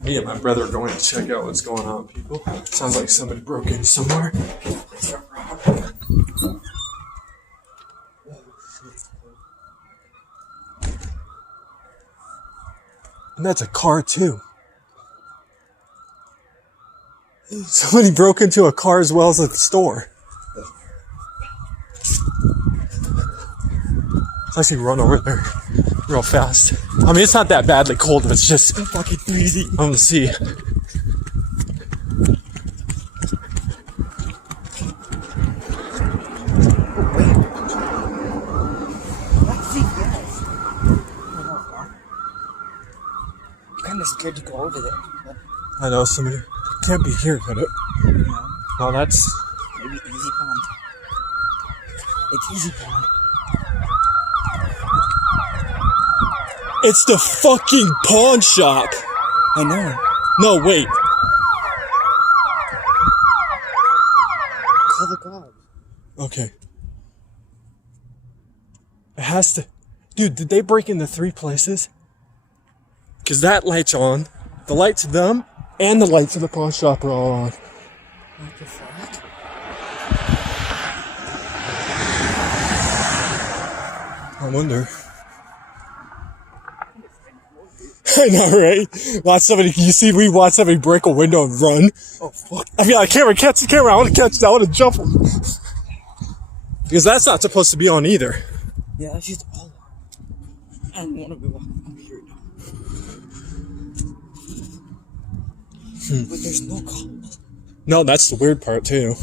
Me and my brother are going to check out what's going on, people. Sounds like somebody broke in somewhere. And that's a car, too. Somebody broke into a car as well as a store. Let's actually run over there real fast. I mean, it's not that badly cold, but it's just fucking freezing. I'm gonna see. I'm kind of scared to go over there. I know somebody can't be here, could it? No, that's Maybe Easy Pond. It's Easy Pond. it's the fucking pawn shop. I know. No, wait. Call the cops. Okay. It has to. Dude, did they break into 3 places? Because that light's on. The lights of them and the lights of the pawn shop are all on. What the fuck? I wonder. I know, right? Watch somebody. We watch somebody break a window and run. Oh fuck! I mean, like, camera, catch the camera. I want to catch it. I want to jump them. Because that's not supposed to be on either. Yeah, that's just all. I don't want to be walking over here now. But there's no cops. No, that's the weird part too.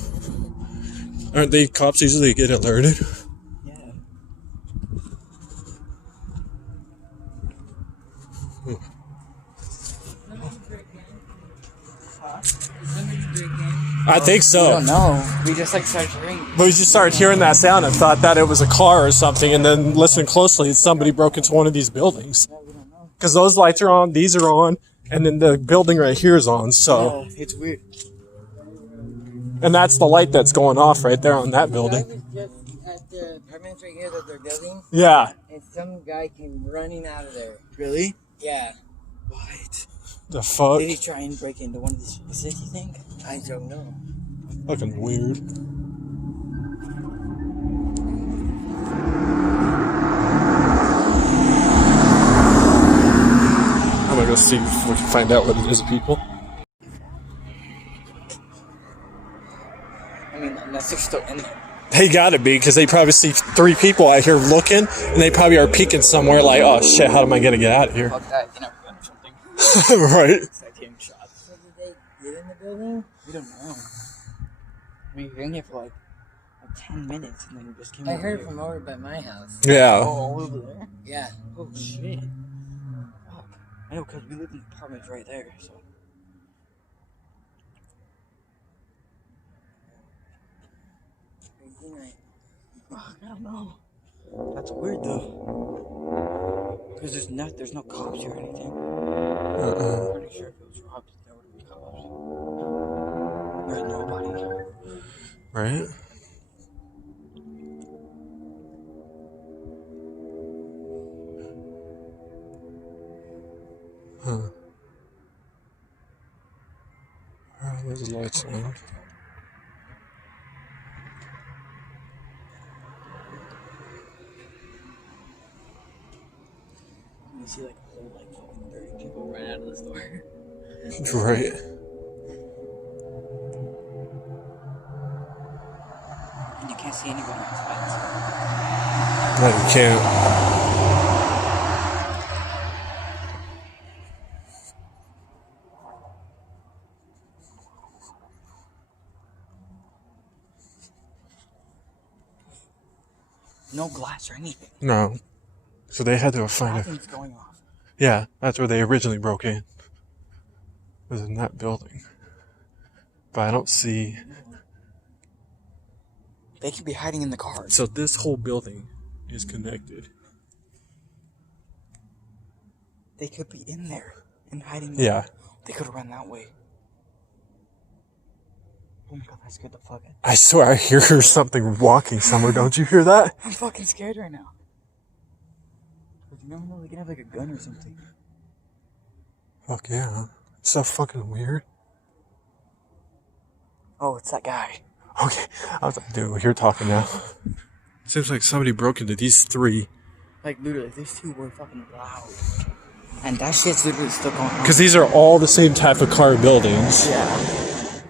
Aren't they cops usually get alerted? Yeah. I think I so. don't know. We just started hearing. But we just started hearing that sound and thought that it was a car or something, and then listening closely, somebody broke into one of these buildings. Yeah, we don't know. Because those lights are on, these are on, and then the building right here is on, so. Yeah, it's weird. And that's the light that's going off right there on that building. I was just at the apartments right here that they're building, Yeah. and some guy came running out of there. Really? Yeah. What? The fuck? Did he try and break into one of these spaces, you think? I don't know. Fucking weird. I'm gonna go see if we can find out what it is, people. I mean, unless they're still in there. They gotta be, because they probably see 3 people out here looking, and they probably are peeking somewhere like, oh shit, how am I gonna get out of here? Fuck that, you know, or something. Right? Start taking shots. So did they get in the building? We don't know. I mean, we've been here for like 10 minutes, and then we just came over heard here. from over by my house. Yeah. Oh, over there? Yeah. Oh, shit. Fuck. I know, because we live in apartments right there, so. Fuck, I don't know. That's weird, though. Because there's no cops here or anything. I'm pretty sure if it was robbed, there would be cops. There's nobody. Right? Huh. Oh, there's lights on. You see like a whole like fucking 30 people run out of the store. Right. And you can't see anybody inside. No, you can't. No glass or anything. No. So they had to find it. Nothing's going off. Yeah, that's where they originally broke in. It was in that building. But I don't see. They could be hiding in the cars. So this whole building is connected. They could be in there and hiding. Yeah. They could have run that way. Oh my god, that scared the fuck out. I swear I hear something walking somewhere. Don't you hear that? I'm fucking scared right now. But you never know, they can have like a gun or something. Fuck yeah. So fucking weird. Oh, it's that guy. Okay, I was like, dude, you're talking now. Seems like somebody broke into these three. Like, literally, these two were fucking loud. And that shit's literally still going on. Because these are all the same type of car buildings. Yeah.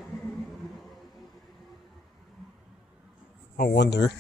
I wonder.